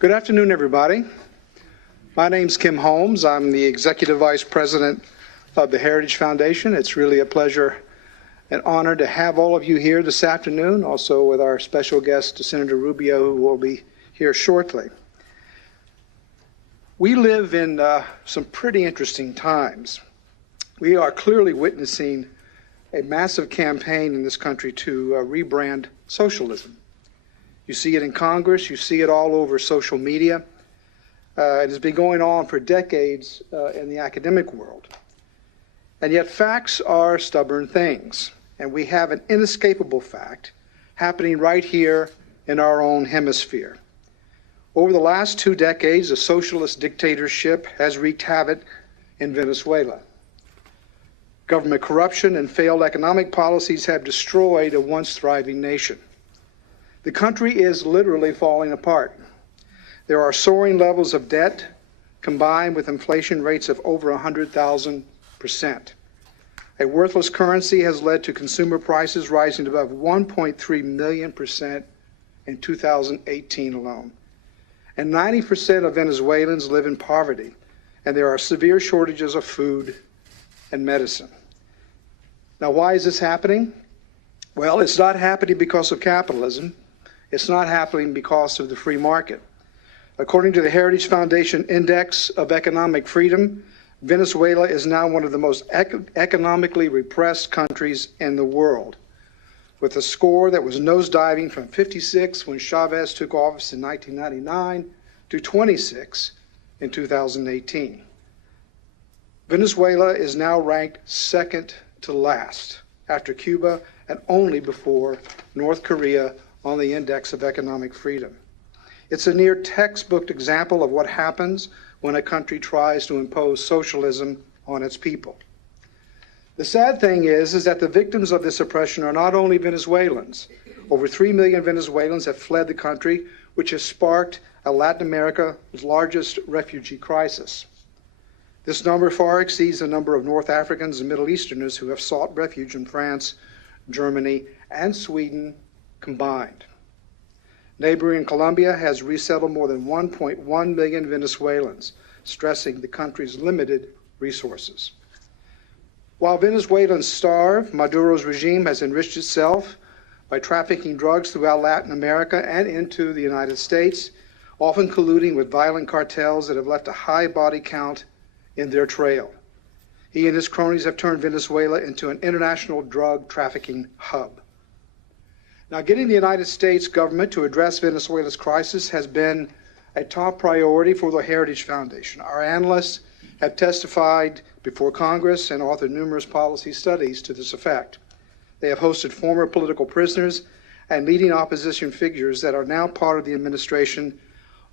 Good afternoon, everybody. My name's Kim Holmes. I'm the Executive Vice President of the Heritage Foundation. It's really a pleasure and honor to have all of you here this afternoon, also with our special guest, Senator Rubio, who will be here shortly. We live in some pretty interesting times. We are clearly witnessing a massive campaign in this country to rebrand socialism. You see it in Congress, you see it all over social media. It has been going on for decades in the academic world. And yet facts are stubborn things. And we have an inescapable fact happening right here in our own hemisphere. Over the last 2 decades, a socialist dictatorship has wreaked havoc in Venezuela. Government corruption and failed economic policies have destroyed a once thriving nation. The country is literally falling apart. There are soaring levels of debt combined with inflation rates of over 100,000%. A worthless currency has led to consumer prices rising above 1.3 million% in 2018 alone. And 90% of Venezuelans live in poverty, and there are severe shortages of food and medicine. Now, why is this happening? Well, it's not happening because of capitalism. It's not happening because of the free market. According to the Heritage Foundation Index of Economic Freedom, Venezuela is now one of the most economically repressed countries in the world, with a score that was nosediving from 56 when Chavez took office in 1999 to 26 in 2018. Venezuela is now ranked second to last after Cuba and only before North Korea on the Index of Economic Freedom. It's a near textbook example of what happens when a country tries to impose socialism on its people. The sad thing is that the victims of this oppression are not only Venezuelans. Over 3 million Venezuelans have fled the country, which has sparked Latin America's largest refugee crisis. This number far exceeds the number of North Africans and Middle Easterners who have sought refuge in France, Germany, and Sweden combined. Neighboring Colombia has resettled more than 1.1 million Venezuelans, stressing the country's limited resources. While Venezuelans starve, Maduro's regime has enriched itself by trafficking drugs throughout Latin America and into the United States, often colluding with violent cartels that have left a high body count in their trail. He and his cronies have turned Venezuela into an international drug trafficking hub. Now, getting the United States government to address Venezuela's crisis has been a top priority for the Heritage Foundation. Our analysts have testified before Congress and authored numerous policy studies to this effect. They have hosted former political prisoners and leading opposition figures that are now part of the administration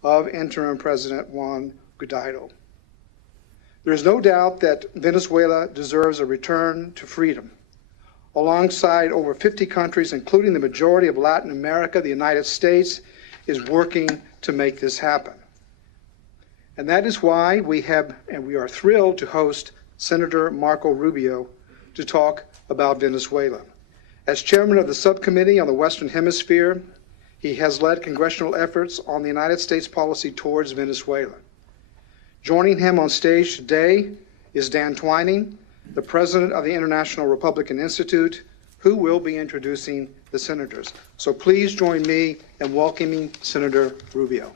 of interim President Juan Guaido. There is no doubt that Venezuela deserves a return to freedom. Alongside over 50 countries, including the majority of Latin America, the United States is working to make this happen. And that is why we are thrilled to host Senator Marco Rubio to talk about Venezuela. As chairman of the subcommittee on the Western Hemisphere, he has led congressional efforts on the United States policy towards Venezuela. Joining him on stage today is Dan Twining, the president of the International Republican Institute, who will be introducing the senators. So please join me in welcoming Senator Rubio.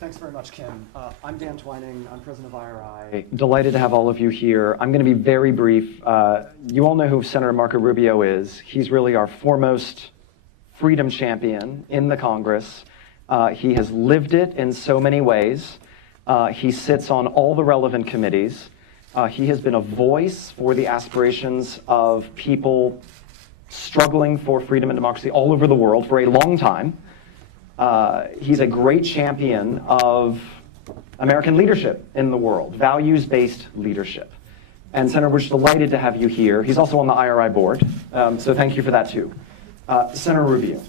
Thanks very much, Kim. I'm Dan Twining. I'm president of IRI. Delighted to have all of you here. I'm going to be very brief. You all know who Senator Marco Rubio is. He's really our foremost freedom champion in the Congress. He has lived it in so many ways. He sits on all the relevant committees. He has been a voice for the aspirations of people struggling for freedom and democracy all over the world for a long time. He's a great champion of American leadership in the world, values-based leadership. And Senator, we're just delighted to have you here. He's also on the IRI board, so thank you for that too. Senator Rubio,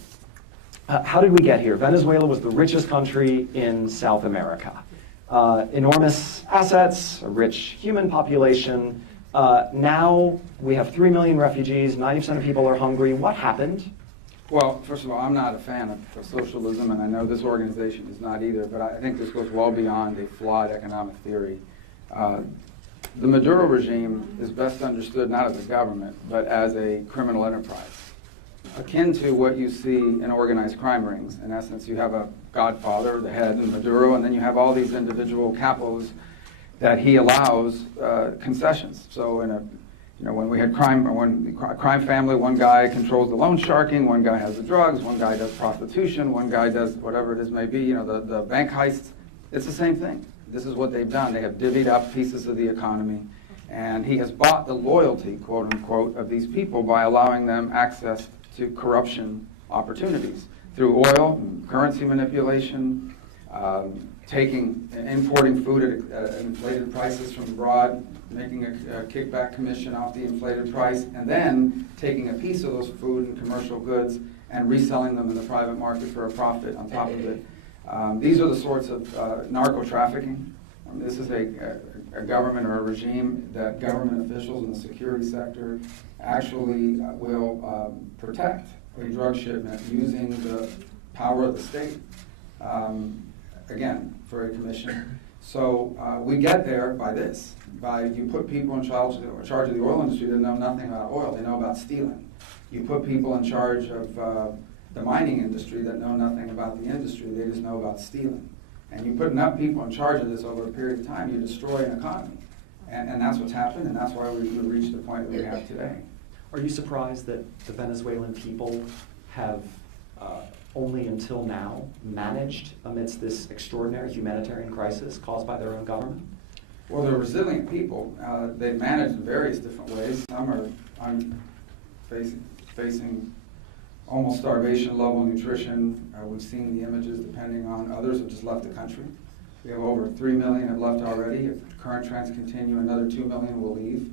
how did we get here? Venezuela was the richest country in South America. enormous assets, a rich human population. Now we have 3 million refugees, 90% of people are hungry. What happened? Well, first of all, I'm not a fan of socialism, and I know this organization is not either, but I think this goes well beyond a flawed economic theory. The Maduro regime is best understood not as a government, but as a criminal enterprise, akin to what you see in organized crime rings. In essence, you have a godfather, the head, and Maduro, and then you have all these individual capos that he allows concessions. So when we had a crime family, one guy controls the loan sharking, one guy has the drugs, one guy does prostitution, one guy does whatever it is may be, the bank heists. It's the same thing. This is what they've done. They have divvied up pieces of the economy, and he has bought the loyalty, quote unquote, of these people by allowing them access to corruption opportunities through oil, currency manipulation, importing food at inflated prices from abroad, making a kickback commission off the inflated price, and then taking a piece of those food and commercial goods and reselling them in the private market for a profit on top of it. These are the sorts of narco trafficking. This is a government or a regime that government officials in the security sector actually will protect a drug shipment using the power of the state, again, for a commission. So we get there by this. You put people in charge of the oil industry that know nothing about oil. They know about stealing. You put people in charge of the mining industry that know nothing about the industry. They just know about stealing. And you put enough people in charge of this over a period of time, you destroy an economy. And that's what's happened, and that's why we've reached the point that we have today. Are you surprised that the Venezuelan people have only until now managed amidst this extraordinary humanitarian crisis caused by their own government? Well, they're resilient people. They've managed in various different ways. Some are facing almost starvation level nutrition. We've seen the images depending on others have just left the country. We have over 3 million have left already. If current trends continue, another 2 million will leave.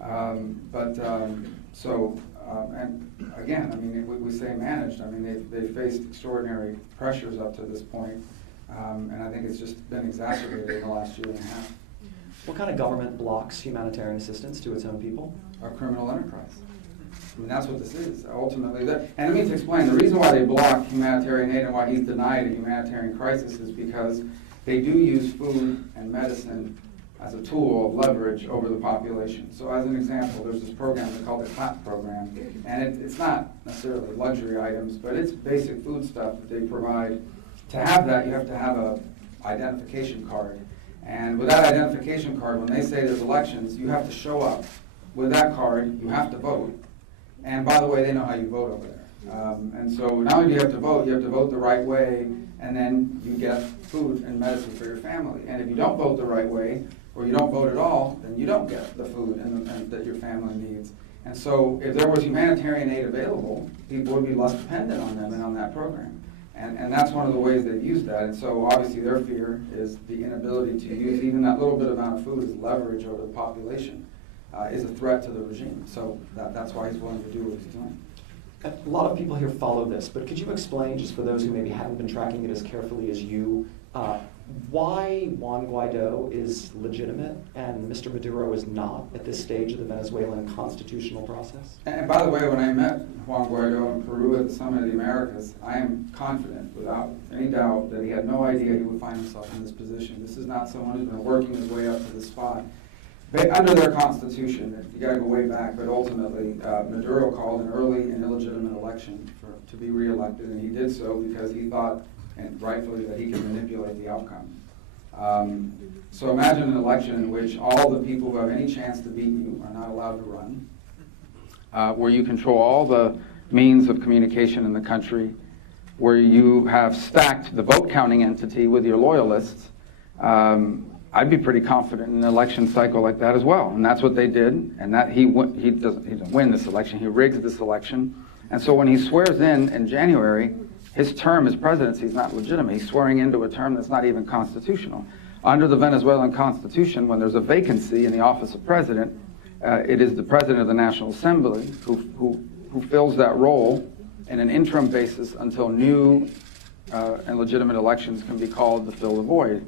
And again, I mean, we say managed. I mean, they've faced extraordinary pressures up to this point, and I think it's just been exacerbated in the last year and a half. What kind of government blocks humanitarian assistance to its own people? A criminal enterprise. I mean, that's what this is, ultimately. And let me explain, the reason why they block humanitarian aid and why he's denied a humanitarian crisis is because they do use food and medicine as a tool of leverage over the population. So as an example, there's this program they call the CLAP program, and it's not necessarily luxury items, but it's basic food stuff that they provide. To have that, you have to have an identification card. And with that identification card, when they say there's elections, you have to show up with that card, you have to vote. And by the way, they know how you vote over there. And so not only do you have to vote the right way, and then you get food and medicine for your family. And if you don't vote the right way, or you don't vote at all, then you don't get the food and that your family needs. And so if there was humanitarian aid available, people would be less dependent on them and on that program. And that's one of the ways they've used that. And so obviously their fear is the inability to use even that little bit amount of food as leverage over the population is a threat to the regime. So that's why he's willing to do what he's doing. A lot of people here follow this, but could you explain, just for those who maybe haven't been tracking it as carefully as you, why Juan Guaido is legitimate and Mr. Maduro is not at this stage of the Venezuelan constitutional process? And by the way, when I met Juan Guaido in Peru at the Summit of the Americas, I am confident, without any doubt, that he had no idea he would find himself in this position. This is not someone who's been working his way up to this spot. Under their constitution, you got to go way back, but ultimately Maduro called an early and illegitimate election to be reelected, and he did so because he thought, and rightfully, that he could manipulate the outcome. So imagine an election in which all the people who have any chance to beat you are not allowed to run, where you control all the means of communication in the country, where you have stacked the vote counting entity with your loyalists. I'd be pretty confident in an election cycle like that as well, and that's what they did. And that he doesn't win this election; he rigs this election. And so when he swears in January, his term as presidency is not legitimate. He's swearing into a term that's not even constitutional. Under the Venezuelan Constitution, when there's a vacancy in the office of president, it is the president of the National Assembly who fills that role in an interim basis until new and legitimate elections can be called to fill the void.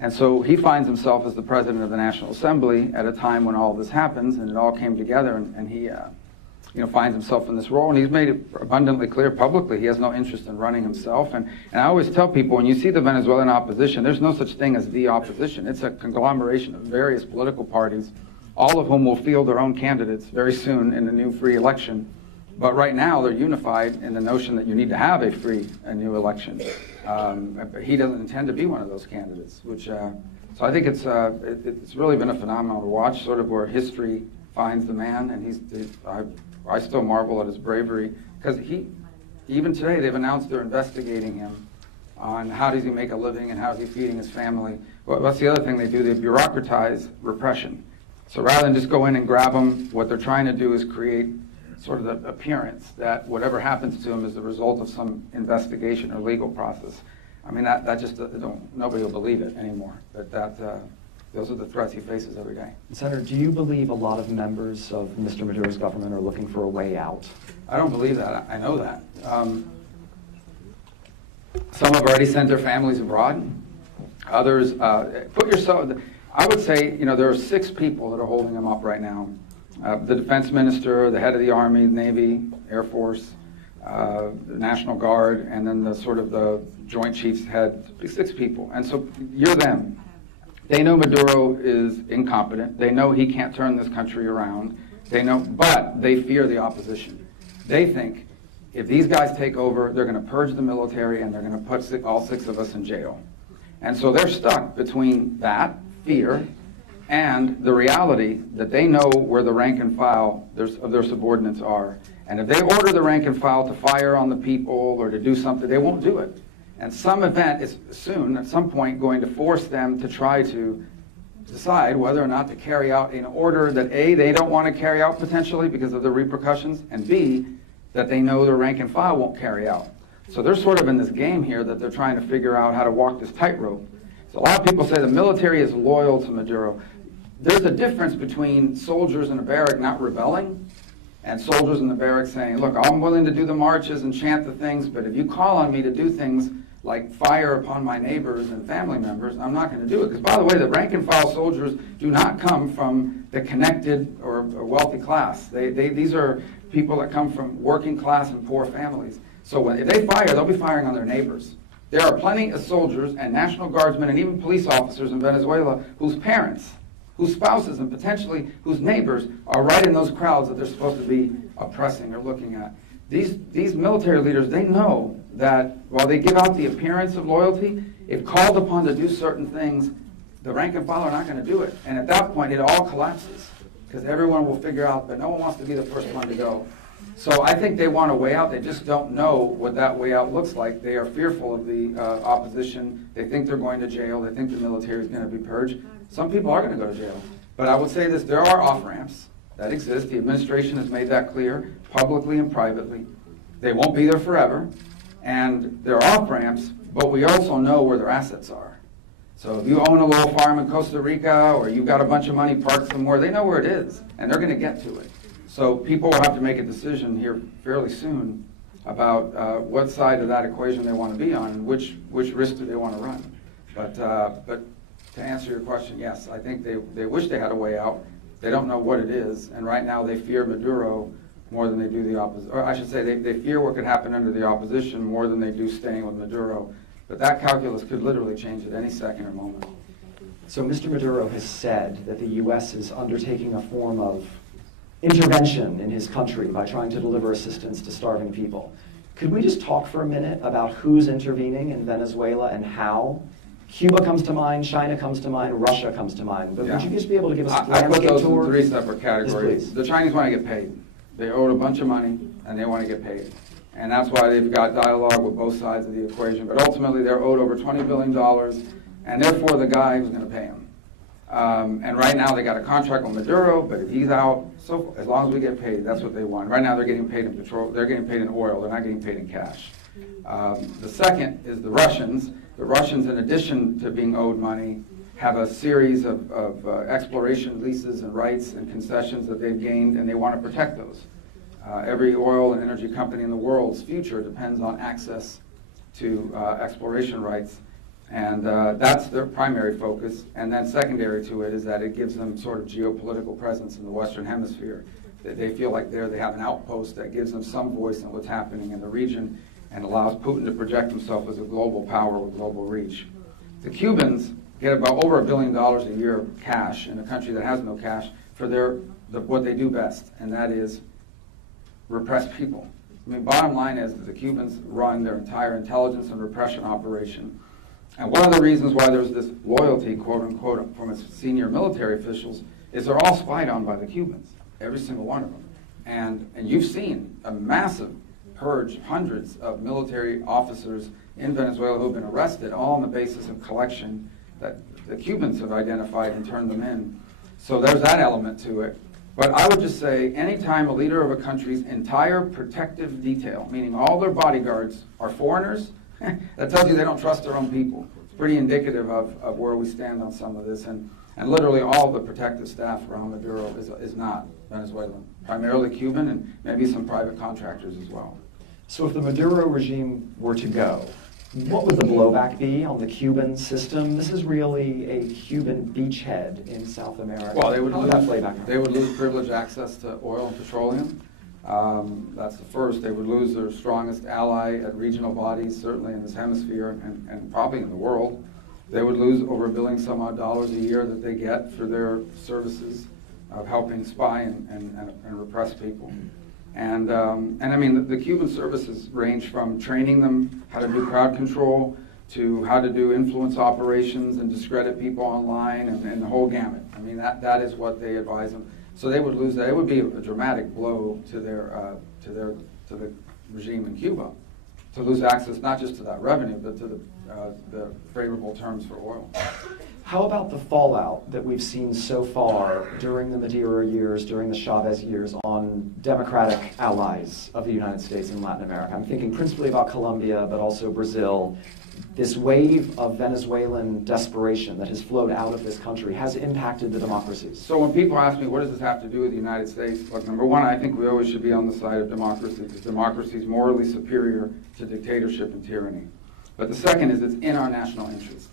And so he finds himself as the president of the National Assembly at a time when all this happens, and it all came together, and he finds himself in this role, and he's made it abundantly clear publicly he has no interest in running himself. And I always tell people, when you see the Venezuelan opposition, there's no such thing as the opposition. It's a conglomeration of various political parties, all of whom will field their own candidates very soon in a new free election. But right now, they're unified in the notion that you need to have a new election. But he doesn't intend to be one of those candidates, so I think it's really been a phenomenal to watch, sort of where history finds the man, and I still marvel at his bravery, because even today they've announced they're investigating him on how does he make a living and how is he feeding his family. Well, that's the other thing they do, they bureaucratize repression. So rather than just go in and grab him, what they're trying to do is create sort of the appearance that whatever happens to him is the result of some investigation or legal process. I mean, that just, nobody will believe it anymore. But those are the threats he faces every day. Senator, do you believe a lot of members of Mr. Maduro's government are looking for a way out? I don't believe that. I know that. Some have already sent their families abroad. Others, I would say, there are 6 people that are holding him up right now. The defense minister, the head of the Army, Navy, Air Force, the National Guard, and then the Joint Chiefs head, 6 people. And so you're them. They know Maduro is incompetent. They know he can't turn this country around. But they fear the opposition. They think if these guys take over, they're going to purge the military and they're going to put all 6 of us in jail. And so they're stuck between that fear and the reality that they know where the rank and file of their subordinates are. And if they order the rank and file to fire on the people or to do something, they won't do it. And some event is soon, at some point, going to force them to try to decide whether or not to carry out an order that A, they don't want to carry out potentially because of the repercussions, and B, that they know their rank and file won't carry out. So they're sort of in this game here that they're trying to figure out how to walk this tightrope. So a lot of people say the military is loyal to Maduro. There's a difference between soldiers in a barrack not rebelling and soldiers in the barrack saying, look, I'm willing to do the marches and chant the things, but if you call on me to do things like fire upon my neighbors and family members, I'm not going to do it. Because, by the way, the rank-and-file soldiers do not come from the connected or wealthy class. These are people that come from working class and poor families. So if they fire, they'll be firing on their neighbors. There are plenty of soldiers and National Guardsmen and even police officers in Venezuela whose parents, whose spouses, and potentially whose neighbors are right in those crowds that they're supposed to be oppressing or looking at. These military leaders, they know that while they give out the appearance of loyalty, if called upon to do certain things, the rank and file are not going to do it. And at that point, it all collapses because everyone will figure out that no one wants to be the first one to go. So I think they want a way out. They just don't know what that way out looks like. They are fearful of the opposition. They think they're going to jail. They think the military is going to be purged. Some people are going to go to jail. But I would say this, there are off-ramps that exist. The administration has made that clear, publicly and privately. They won't be there forever. And there are off-ramps, but we also know where their assets are. So if you own a little farm in Costa Rica or you've got a bunch of money parked somewhere, they know where it is, and they're going to get to it. So people will have to make a decision here fairly soon about what side of that equation they want to be on and which risk do they want to run. But to answer your question, yes, I think they wish they had a way out. They don't know what it is, and right now they fear Maduro more than they do the opposition. Or I should say they fear what could happen under the opposition more than they do staying with Maduro. But that calculus could literally change at any second or moment. So Mr. Maduro has said that the U.S. is undertaking a form of intervention in his country by trying to deliver assistance to starving people. Could we just talk for a minute about who's intervening in Venezuela and how? Cuba comes to mind, China comes to mind, Russia comes to mind. But would you just be able to give us a I put those tour? in 3 separate categories. Yes, the Chinese want to get paid. They owed a bunch of money, and they want to get paid. And that's why they've got dialogue with both sides of the equation. But ultimately, they're owed over $20 billion, and therefore the guy who's going to pay them. And right now, they got a contract with Maduro, but if he's out, so as long as we get paid, that's what they want. Right now, they're getting paid in petrol. They're getting paid in oil. They're not getting paid in cash. The second is the Russians. The Russians, in addition to being owed money, have a series of exploration leases and rights and concessions that they've gained, and they want to protect those. Every oil and energy company in the world's future depends on access to exploration rights. And that's their primary focus. And then secondary to it is that it gives them sort of geopolitical presence in the Western Hemisphere. They feel like they have an outpost that gives them some voice in what's happening in the region and allows Putin to project himself as a global power with global reach. The Cubans get about over $1 billion a year of cash in a country that has no cash for what they do best, and that is repress people. I mean, bottom line is that the Cubans run their entire intelligence and repression operation. And one of the reasons why there's this loyalty, quote unquote, from its senior military officials is they're all spied on by the Cubans, every single one of them. And you've seen a massive purge, hundreds of military officers in Venezuela who've been arrested, all on the basis of collection that the Cubans have identified and turned them in. So there's that element to it. But I would just say, anytime a leader of a country's entire protective detail, meaning all their bodyguards, are foreigners, that tells you they don't trust their own people. It's pretty indicative of where we stand on some of this. And literally all the protective staff around the Bureau is not Venezuelan, primarily Cuban and maybe some private contractors as well. So if the Maduro regime were to go, what would the blowback be on the Cuban system? This is really a Cuban beachhead in South America. Well, they would lose privileged access to oil and petroleum. That's the first. They would lose their strongest ally at regional bodies, certainly in this hemisphere and probably in the world. They would lose over $1 billion some odd a year that they get for their services of helping spy and repress people. And I mean, the Cuban services range from training them how to do crowd control to how to do influence operations and discredit people online and the whole gamut. I mean, that is what they advise them. So they would lose that. It would be a dramatic blow to the regime in Cuba to lose access not just to that revenue, but to the favorable terms for oil. How about the fallout that we've seen so far during the Maduro years, during the Chavez years, on democratic allies of the United States in Latin America? I'm thinking principally about Colombia, but also Brazil. This wave of Venezuelan desperation that has flowed out of this country has impacted the democracies. So when people ask me, what does this have to do with the United States? Look, number one, I think we always should be on the side of democracy, because democracy is morally superior to dictatorship and tyranny. But the second is it's in our national interest.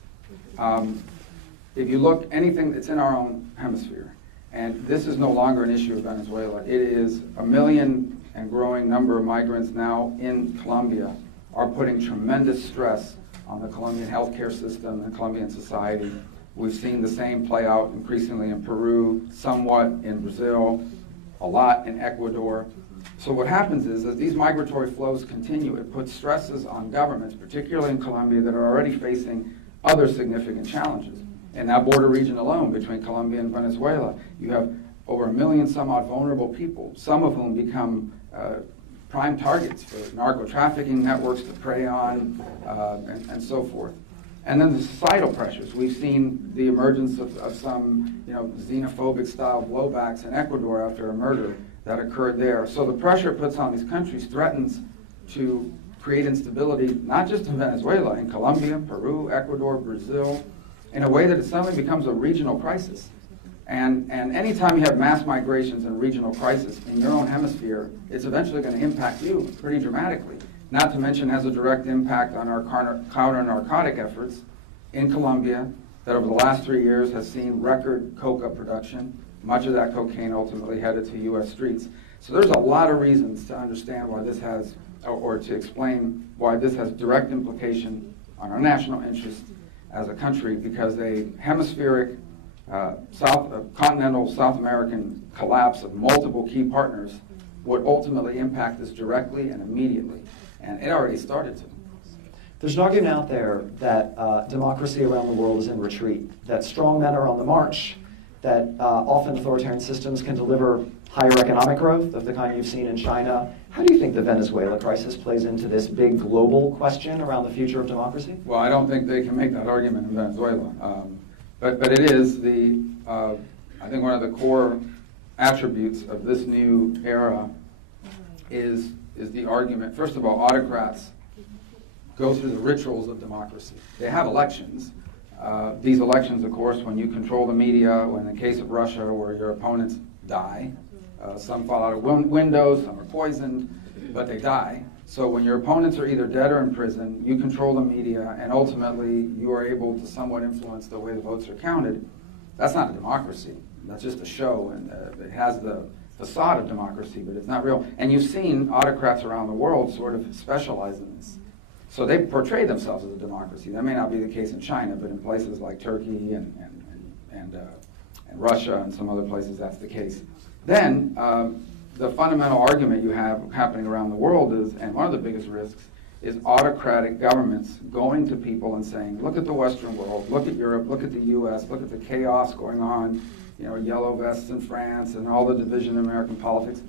If you look, anything that's in our own hemisphere, and this is no longer an issue of Venezuela, it is 1 million and growing number of migrants now in Colombia are putting tremendous stress on the Colombian healthcare system and Colombian society. We've seen the same play out increasingly in Peru, somewhat in Brazil, a lot in Ecuador. So what happens is, as these migratory flows continue, it puts stresses on governments, particularly in Colombia, that are already facing other significant challenges. In that border region alone, between Colombia and Venezuela, you have over 1 million some odd vulnerable people, some of whom become prime targets for narco-trafficking networks to prey on, and so forth. And then the societal pressures. We've seen the emergence of some xenophobic style blowbacks in Ecuador after a murder that occurred there. So the pressure it puts on these countries threatens to create instability, not just in Venezuela, in Colombia, Peru, Ecuador, Brazil, in a way that it suddenly becomes a regional crisis. And anytime you have mass migrations and regional crisis in your own hemisphere, it's eventually going to impact you pretty dramatically. Not to mention has a direct impact on our counter-narcotic efforts in Colombia that over the last 3 years has seen record coca production. Much of that cocaine ultimately headed to U.S. streets. So there's a lot of reasons to understand why this has, or to explain why this has direct implication on our national interest as a country, because a hemispheric continental South American collapse of multiple key partners would ultimately impact us directly and immediately. And it already started to. There's an argument out there that democracy around the world is in retreat, that strong men are on the march, that often authoritarian systems can deliver higher economic growth of the kind you've seen in China. How do you think the Venezuela crisis plays into this big global question around the future of democracy? Well, I don't think they can make that argument in Venezuela. But it is I think one of the core attributes of this new era is the argument. First of all, autocrats go through the rituals of democracy. They have elections. These elections, of course, when you control the media, when in the case of Russia, where your opponents die, some fall out of windows, some are poisoned, but they die. So when your opponents are either dead or in prison, you control the media, and ultimately you are able to somewhat influence the way the votes are counted. That's not a democracy. That's just a show, and it has the facade of democracy, but it's not real. And you've seen autocrats around the world sort of specialize in this. So they portray themselves as a democracy. That may not be the case in China, but in places like Turkey and Russia and some other places, that's the case. Then the fundamental argument you have happening around the world is, and one of the biggest risks, is autocratic governments going to people and saying, look at the Western world, look at Europe, look at the US, look at the chaos going on, yellow vests in France and all the division in American politics.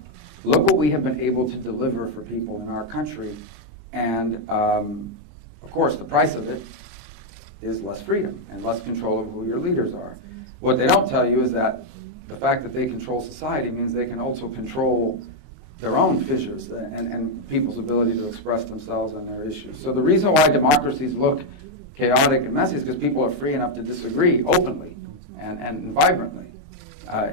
Look what we have been able to deliver for people in our country. And of course, the price of it is less freedom and less control of who your leaders are. What they don't tell you is that the fact that they control society means they can also control their own fissures and people's ability to express themselves and their issues. So the reason why democracies look chaotic and messy is because people are free enough to disagree openly and vibrantly.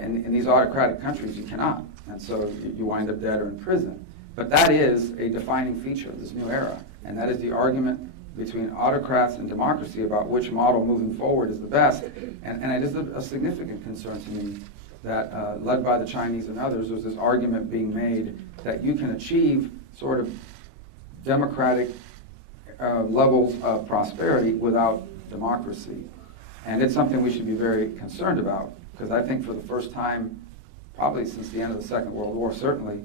In these autocratic countries, you cannot. And so you wind up dead or in prison. But that is a defining feature of this new era. And that is the argument between autocrats and democracy about which model moving forward is the best. And it is a significant concern to me that, led by the Chinese and others, there's this argument being made that you can achieve sort of democratic levels of prosperity without democracy. And it's something we should be very concerned about, because I think for the first time, probably since the end of the Second World War, certainly,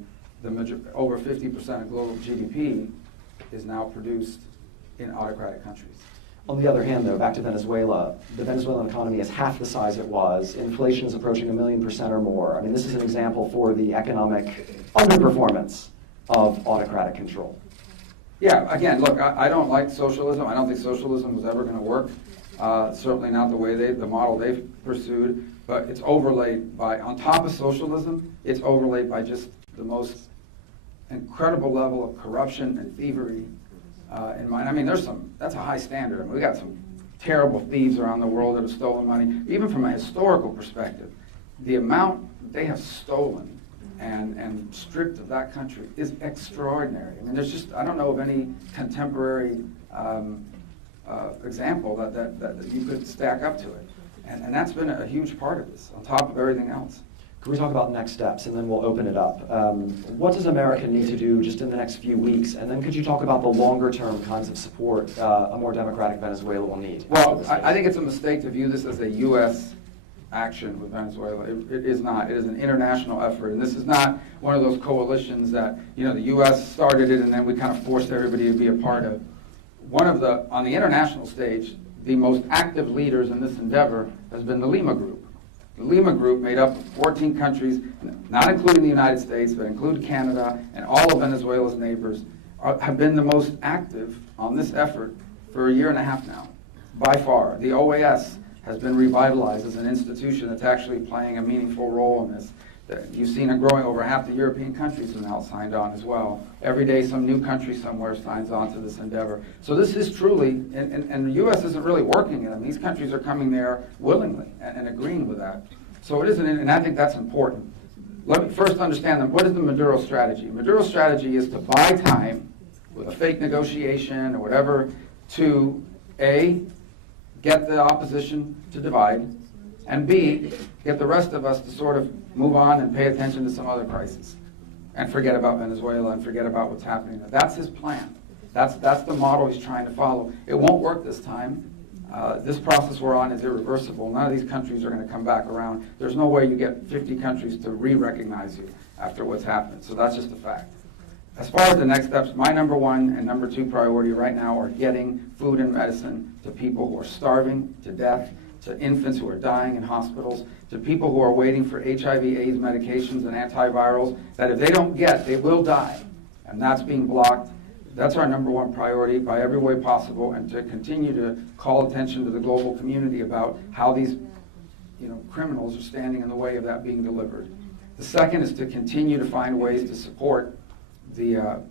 over 50% of global GDP is now produced in autocratic countries. On the other hand, though, back to Venezuela, the Venezuelan economy is half the size it was. Inflation is approaching 1,000,000% or more. I mean, this is an example for the economic underperformance of autocratic control. Yeah, again, look, I don't like socialism. I don't think socialism was ever going to work. Certainly not the model they've pursued. But it's overlaid by, on top of socialism, it's overlaid by just the most incredible level of corruption and thievery in mind. I mean, that's a high standard. I mean, we got some terrible thieves around the world that have stolen money. Even from a historical perspective, the amount they have stolen and stripped of that country is extraordinary. I mean, I don't know of any contemporary example that you could stack up to it. And that's been a huge part of this, on top of everything else. Can we talk about next steps, and then we'll open it up? What does America need to do just in the next few weeks? And then could you talk about the longer-term kinds of support a more democratic Venezuela will need? Well, I think it's a mistake to view this as a U.S. action with Venezuela. It is not. It is an international effort. And this is not one of those coalitions that, the U.S. started it and then we kind of forced everybody to be a part of. On the international stage, the most active leaders in this endeavor has been the Lima Group. The Lima Group, made up of 14 countries, not including the United States, but include Canada and all of Venezuela's neighbors, have been the most active on this effort for a year and a half now, by far. The OAS has been revitalized as an institution that's actually playing a meaningful role in this. You've seen it growing. Over half the European countries have now signed on as well. Every day some new country somewhere signs on to this endeavor. So this is truly, and the U.S. isn't really working in them. These countries are coming there willingly and agreeing with that. So it isn't, and I think that's important. Let me first understand what is the Maduro strategy? Maduro's strategy is to buy time with a fake negotiation or whatever to, A, get the opposition to divide, and B, get the rest of us to sort of move on and pay attention to some other crisis and forget about Venezuela and forget about what's happening there. That's his plan. That's the model he's trying to follow. It won't work this time. This process we're on is irreversible. None of these countries are going to come back around. There's no way you get 50 countries to re-recognize you after what's happened. So that's just a fact. As far as the next steps, my number one and number two priority right now are getting food and medicine to people who are starving to death, to infants who are dying in hospitals, to people who are waiting for HIV/AIDS medications and antivirals that if they don't get, they will die. And that's being blocked. That's our number one priority by every way possible, and to continue to call attention to the global community about how these criminals are standing in the way of that being delivered. The second is to continue to find ways to support the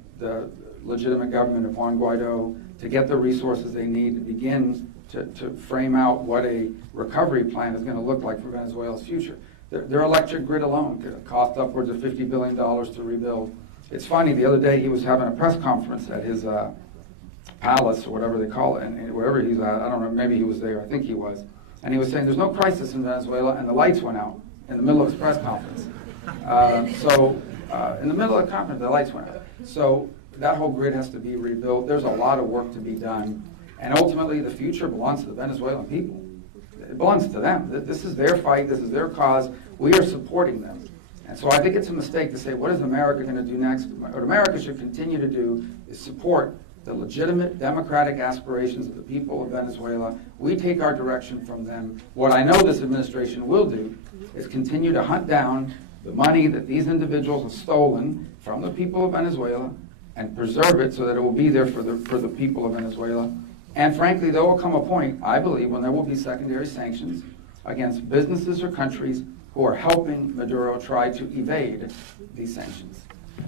legitimate government of Juan Guaido to get the resources they need to begin to frame out what a recovery plan is going to look like for Venezuela's future. Their electric grid alone could cost upwards of $50 billion to rebuild. It's funny, the other day he was having a press conference at his palace, or whatever they call it, and wherever he's at, I don't know, maybe he was there, I think he was. And he was saying there's no crisis in Venezuela, and the lights went out in the middle of his press conference. In the middle of the conference, the lights went out. So that whole grid has to be rebuilt. There's a lot of work to be done. And ultimately, the future belongs to the Venezuelan people. It belongs to them. This is their fight. This is their cause. We are supporting them. And so I think it's a mistake to say, what is America going to do next? What America should continue to do is support the legitimate democratic aspirations of the people of Venezuela. We take our direction from them. What I know this administration will do is continue to hunt down the money that these individuals have stolen from the people of Venezuela and preserve it so that it will be there for the people of Venezuela. And frankly, there will come a point, I believe, when there will be secondary sanctions against businesses or countries who are helping Maduro try to evade these sanctions.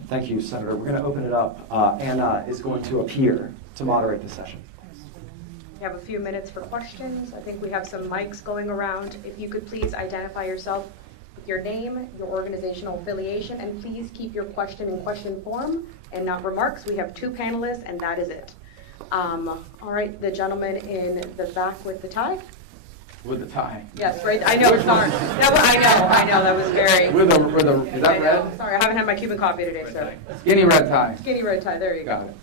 Thank you, Senator. We're going to open it up. Anna is going to appear to moderate the session. We have a few minutes for questions. I think we have some mics going around. If you could please identify yourself with your name, your organizational affiliation, and please keep your question in question form and not remarks. We have 2 panelists, and that is it. All right, the gentleman in the back with the tie. With the tie. Yes, right. I know. Sorry. I know. That was very. With a is that red? Sorry, I haven't had my Cuban coffee today, sir. Skinny red tie. Skinny red tie. There you Got go.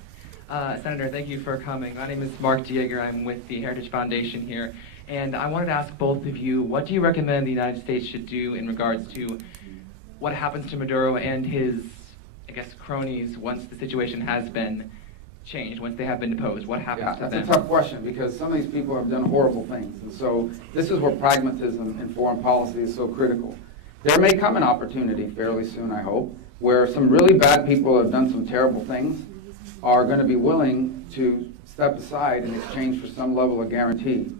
it. Senator, thank you for coming. My name is Mark Dieger. I'm with the Heritage Foundation here. And I wanted to ask both of you, what do you recommend the United States should do in regards to what happens to Maduro and his, I guess, cronies once the situation has been changed, once they have been deposed? What happens to them? That's a tough question because some of these people have done horrible things. And so this is where pragmatism in foreign policy is so critical. There may come an opportunity fairly soon, I hope, where some really bad people who have done some terrible things are going to be willing to step aside in exchange for some level of guarantee.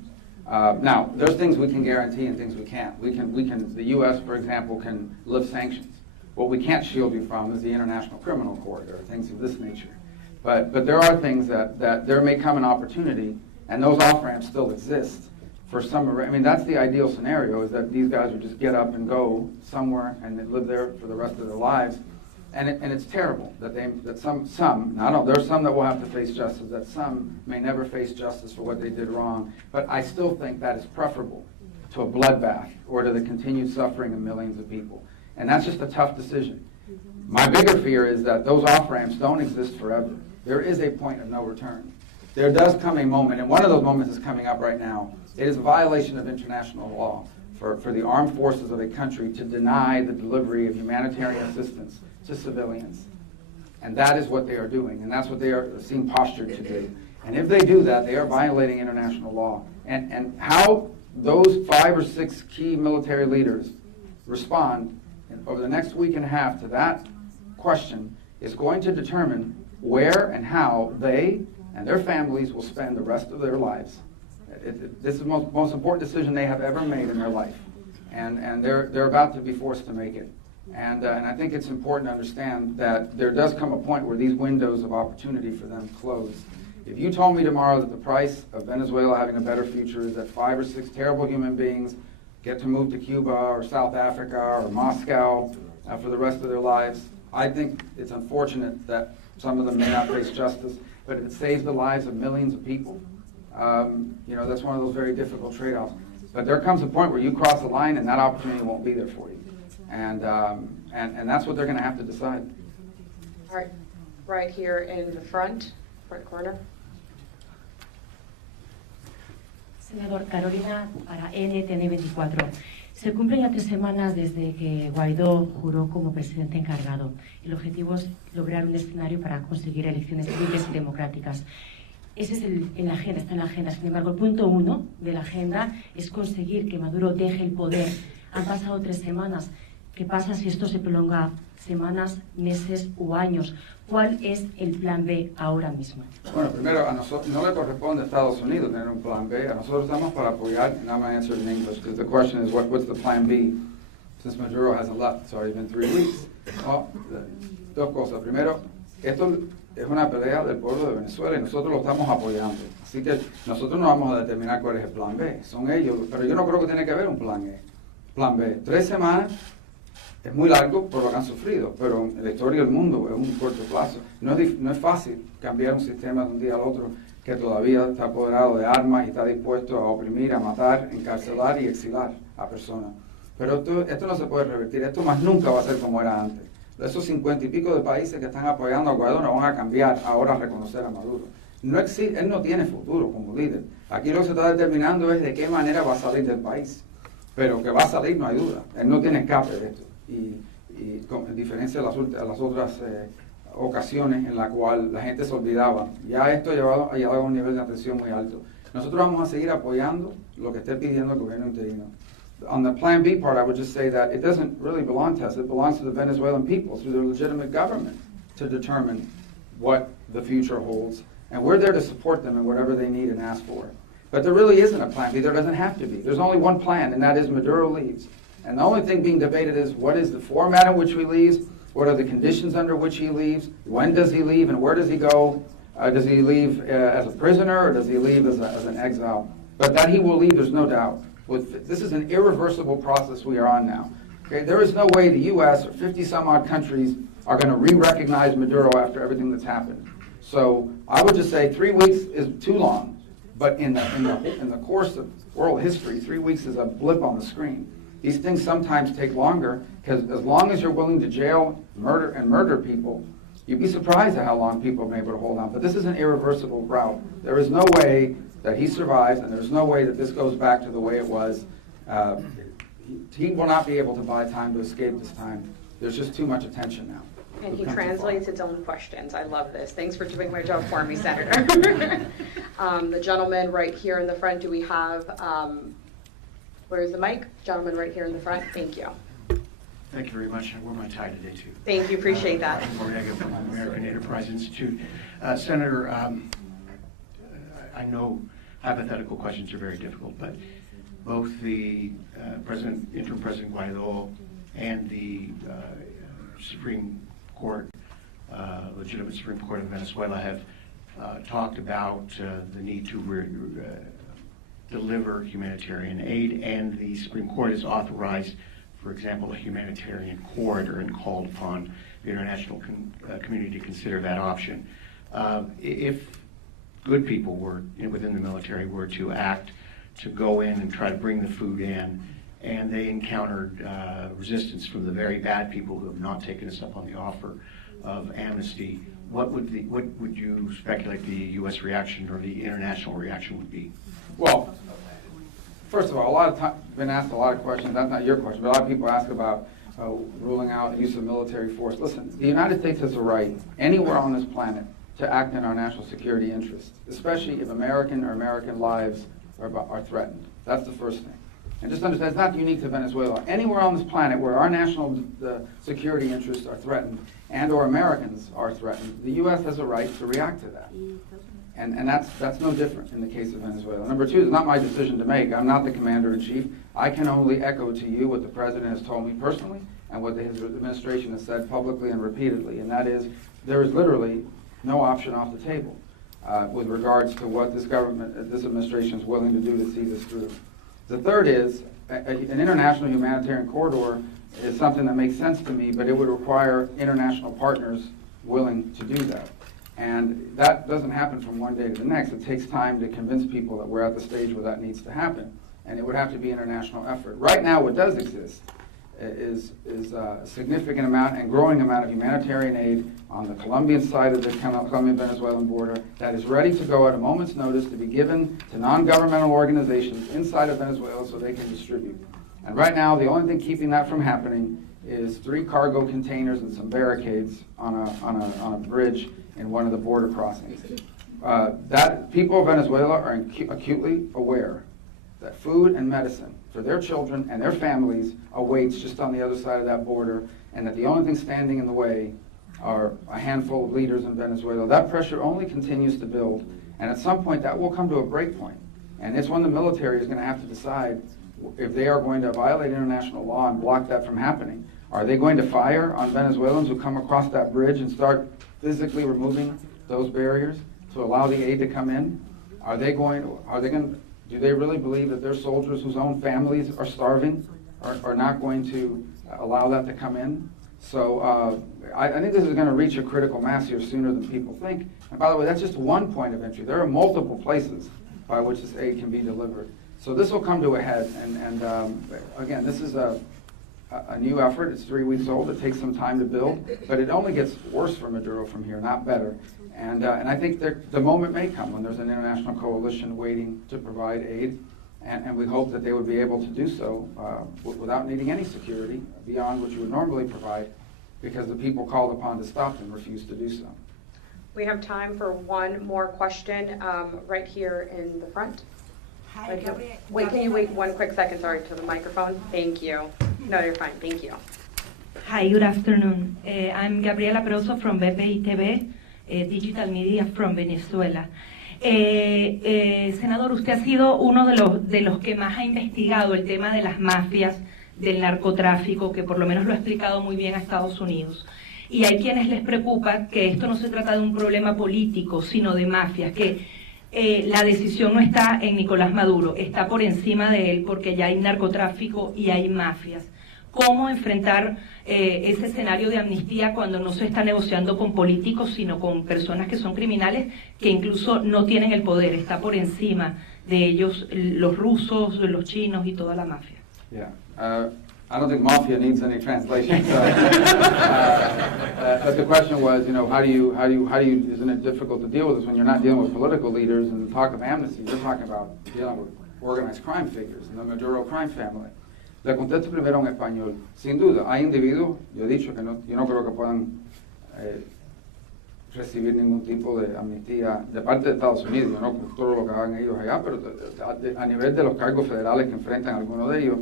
Now, there's things we can guarantee and things we can't. The U.S., for example, can lift sanctions. What we can't shield you from is the International Criminal Court or things of this nature. But there are things that there may come an opportunity, and those off-ramps still exist for some. I mean, that's the ideal scenario, is that these guys would just get up and go somewhere and they live there for the rest of their lives. And it's terrible that some, I don't know, there's some that will have to face justice, that some may never face justice for what they did wrong. But I still think that is preferable to a bloodbath or to the continued suffering of millions of people. And that's just a tough decision. My bigger fear is that those off-ramps don't exist forever. There is a point of no return. There does come a moment, and one of those moments is coming up right now. It is a violation of international law for the armed forces of a country to deny the delivery of humanitarian assistance to civilians. And that is what they are doing, and that's what they are seen postured to do. And if they do that, they are violating international law. And how those 5 or 6 key military leaders respond over the next week and a half to that question is going to determine where and how they and their families will spend the rest of their lives. This is the most important decision they have ever made in their life. And they're about to be forced to make it. And I think it's important to understand that there does come a point where these windows of opportunity for them close. If you told me tomorrow that the price of Venezuela having a better future is that 5 or 6 terrible human beings get to move to Cuba or South Africa or Moscow for the rest of their lives, I think it's unfortunate that some of them may not face justice, but if it saves the lives of millions of people, that's one of those very difficult trade-offs. But there comes a point where you cross the line and that opportunity won't be there for you. And that's what they're going to have to decide. All right, right here in the front corner. Senador, Carolina para NTN24. Se cumplen ya 3 semanas desde que Guaidó juró como presidente encargado. El objetivo es lograr un escenario para conseguir elecciones libres y democráticas. Ese es en la agenda, está en la agenda. Sin embargo, el punto 1 de la agenda es conseguir que Maduro deje el poder. Han pasado 3 semanas. ¿Qué pasa si esto se prolonga semanas, meses o años? ¿Cuál es el plan B ahora mismo? Bueno, primero, a nosotros no le corresponde a Estados Unidos tener un plan B. A nosotros estamos para apoyar, and I'm going to answer it in English, because the question is, what's the plan B? Since Maduro hasn't left, it's already been 3 weeks. Well, dos cosas. Primero, esto es una pelea del pueblo de Venezuela y nosotros lo estamos apoyando. Así que nosotros no vamos a determinar cuál es el plan B. Son ellos, pero yo no creo que tiene que haber un plan B. 3 semanas Es muy largo por lo que han sufrido, pero en la historia del mundo es un corto plazo. No es fácil cambiar un sistema de un día al otro que todavía está apoderado de armas y está dispuesto a oprimir, a matar, encarcelar y exilar a personas. Pero esto no se puede revertir, esto más nunca va a ser como era antes. Esos 50 y pico de países que están apoyando a Guaidó no van a cambiar ahora a reconocer a Maduro. Él no tiene futuro como líder. Aquí lo que se está determinando es de qué manera va a salir del país. Pero que va a salir no hay duda. Él no tiene escape de esto. Y en diferencia de las otras ocasiones en las cuales la gente se olvidaba, ya esto ha llegado a un nivel de atención muy alto. Nosotros vamos a seguir apoyando lo que esté pidiendo el gobierno interino. On the Plan B part, I would just say that it doesn't really belong to us. It belongs to the Venezuelan people through their legitimate government to determine what the future holds. And we're there to support them in whatever they need and ask for. But there really isn't a Plan B. There doesn't have to be. There's only one plan, and that is Maduro leaves. And the only thing being debated is what is the format in which he leaves, what are the conditions under which he leaves, when does he leave, and where does he go? Does he leave as a prisoner, or does he leave as an exile? But that he will leave, there's no doubt. This is an irreversible process we are on now. Okay? There is no way the U.S. or 50-some-odd countries are going to re-recognize Maduro after everything that's happened. So I would just say 3 weeks is too long, but in the course of world history, 3 weeks is a blip on the screen. These things sometimes take longer, because as long as you're willing to jail, murder people, you'd be surprised at how long people have been able to hold on. But this is an irreversible route. There is no way that he survives, and there's no way that this goes back to the way it was. He will not be able to buy time to escape this time. There's just too much attention now. And he translates his own questions. I love this. Thanks for doing my job for me, Senator. The gentleman right here in the front, do we have, where's the mic? Gentleman right here in the front, thank you. Thank you very much. I wore my tie today, too. Thank you, appreciate that. Morega from the American Enterprise Institute. Senator, I know hypothetical questions are very difficult, but both the Interim President Guaidó and the Supreme Court, legitimate Supreme Court of Venezuela have talked about the need to deliver humanitarian aid, and the Supreme Court has authorized, for example, a humanitarian corridor and called upon the international community to consider that option. If good people were within the military were to act to go in and try to bring the food in, and they encountered resistance from the very bad people who have not taken us up on the offer of amnesty, what would you speculate the U.S. reaction or the international reaction would be? Well, first of all, a lot of time been asked a lot of questions. That's not your question, but a lot of people ask about ruling out the use of military force. Listen, the United States has a right anywhere on this planet to act in our national security interest, especially if American lives are threatened. That's the first thing. And just understand, it's not unique to Venezuela. Anywhere on this planet where our national security interests are threatened and or Americans are threatened, the U.S. has a right to react to that. And that's no different in the case of Venezuela. Number two, it's not my decision to make. I'm not the commander-in-chief. I can only echo to you what the president has told me personally and what his administration has said publicly and repeatedly, and that is there is literally no option off the table with regards to what this administration is willing to do to see this through. The third is an international humanitarian corridor is something that makes sense to me, but it would require international partners willing to do that. And that doesn't happen from one day to the next. It takes time to convince people that we're at the stage where that needs to happen. And it would have to be international effort. Right now, what does exist is a significant amount and growing amount of humanitarian aid on the Colombian side of the Colombian-Venezuelan border that is ready to go at a moment's notice to be given to non-governmental organizations inside of Venezuela so they can distribute. And right now, the only thing keeping that from happening is 3 cargo containers and some barricades on a bridge in one of the border crossings. That people of Venezuela are acutely aware that food and medicine for their children and their families awaits just on the other side of that border, and that the only thing standing in the way are a handful of leaders in Venezuela. That pressure only continues to build, and at some point that will come to a break point. And it's when the military is going to have to decide if they are going to violate international law and block that from happening. Are they going to fire on Venezuelans who come across that bridge and start physically removing those barriers to allow the aid to come in? Do they really believe that their soldiers whose own families are starving are not going to allow that to come in. So I think this is going to reach a critical mass here sooner than people think. And by the way, that's just one point of entry. There are multiple places by which this aid can be delivered. So this will come to a head. And again, this is a new effort. It's 3 weeks old. It takes some time to build. But it only gets worse for Maduro from here, not better. And I think the moment may come when there's an international coalition waiting to provide aid. And we hope that they would be able to do so without needing any security beyond what you would normally provide, because the people called upon to stop them refused to do so. We have time for one more question right here in the front. Hi, Gabriel. Wait, can you wait one quick second, sorry, to the microphone? Thank you. No, you're fine, thank you. Hi, good afternoon. I'm Gabriela Peroso from BPI TV, Digital Media from Venezuela. Senador, usted ha sido uno de los que más ha investigado el tema de las mafias, del narcotráfico, que por lo menos lo ha explicado muy bien a Estados Unidos. Y hay quienes les preocupa que esto no se trata de un problema político, sino de mafias, que la decisión no está en Nicolás Maduro, está por encima de él porque ya hay narcotráfico y hay mafias. ¿Cómo enfrentar ese escenario de amnistía cuando no se está negociando con políticos, sino con personas que son criminales, que incluso no tienen el poder? Está por encima de ellos los rusos, los chinos y toda la mafia. Yeah. I don't think mafia needs any translation. But the question was, how do you, isn't it difficult to deal with this when you're not dealing with political leaders and the talk of amnesty? You're talking about dealing with organized crime figures and the Maduro crime family. Le contesto primero en español. Sin duda, hay individuos, yo he dicho que yo no creo que puedan recibir ningún tipo de amnistía de parte de Estados Unidos, no todo lo que hagan ellos allá, pero a nivel de los cargos federales que enfrentan algunos de ellos,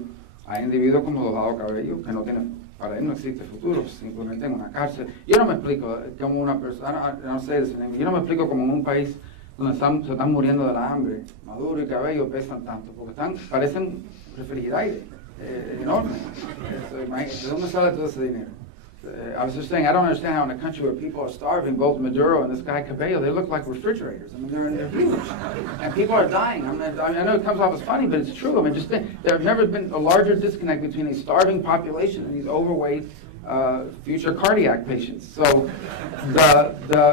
hay individuos como Dado Cabello que no tienen, para él no existe futuro, simplemente en una cárcel. Yo no me explico como una persona, no sé, yo no me explico como en un país donde se están muriendo de la hambre. Maduro y Cabello pesan tanto, porque parecen refrigeraires. Enorme. ¿De dónde sale todo ese dinero? I was just saying, I don't understand how in a country where people are starving, both Maduro and this guy Cabello, they look like refrigerators. I mean, they're huge. And people are dying. I know it comes off as funny, but it's true. I mean, just think, there have never been a larger disconnect between a starving population and these overweight future cardiac patients. So,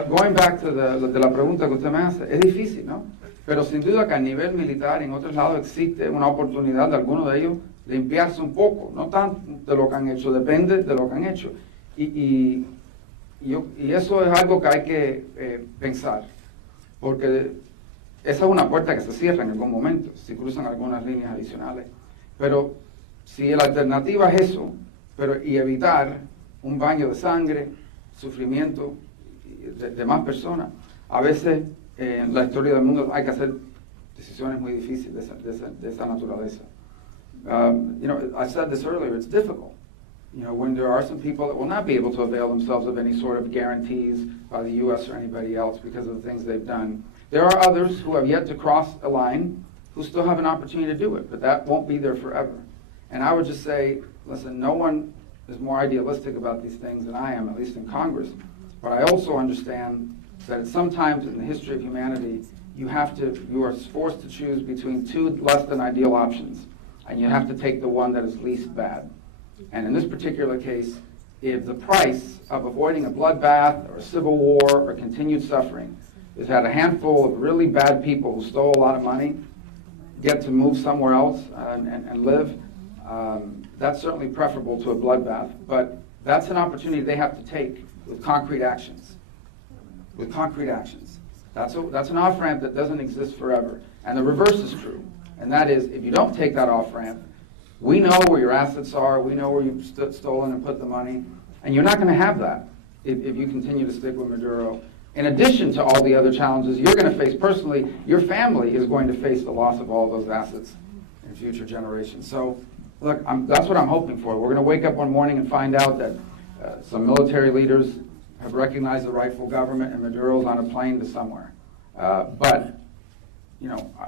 going back to de la pregunta que usted me hace, es difícil, ¿no? Pero sin duda que a nivel militar en otros lados existe una oportunidad de algunos de ellos limpiarse un poco, no tanto de lo que han hecho, depende de lo que han hecho. Y eso es algo que hay que pensar, porque esa es una puerta que se cierra en algún momento, si cruzan algunas líneas adicionales. Pero si la alternativa es eso, y evitar un baño de sangre, sufrimiento de más personas, a veces en la historia del mundo hay que hacer decisiones muy difíciles de esa naturaleza. I said this earlier, it's difficult. When there are some people that will not be able to avail themselves of any sort of guarantees by the U.S. or anybody else because of the things they've done. There are others who have yet to cross a line who still have an opportunity to do it, but that won't be there forever. And I would just say, listen, no one is more idealistic about these things than I am, at least in Congress. But I also understand that sometimes in the history of humanity, you are forced to choose between two less than ideal options, and you have to take the one that is least bad. And in this particular case, if the price of avoiding a bloodbath or a civil war or continued suffering is that a handful of really bad people who stole a lot of money get to move somewhere else and live, that's certainly preferable to a bloodbath. But that's an opportunity they have to take with concrete actions. With concrete actions. That's an off-ramp that doesn't exist forever. And the reverse is true. And that is, if you don't take that off-ramp, we know where your assets are, we know where you've stolen and put the money, and you're not going to have that if you continue to stick with Maduro. In addition to all the other challenges you're going to face personally, your family is going to face the loss of all those assets in future generations. So, look, that's what I'm hoping for. We're going to wake up one morning and find out that some military leaders have recognized the rightful government and Maduro's on a plane to somewhere. But,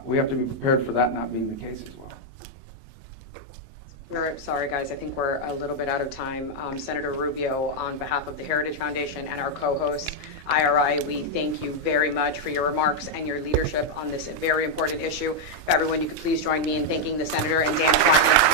we have to be prepared for that not being the case as well. We're sorry, guys. I think we're a little bit out of time. Senator Rubio, on behalf of the Heritage Foundation and our co-host, IRI, we thank you very much for your remarks and your leadership on this very important issue. If everyone, you could please join me in thanking the Senator and Dan Twining.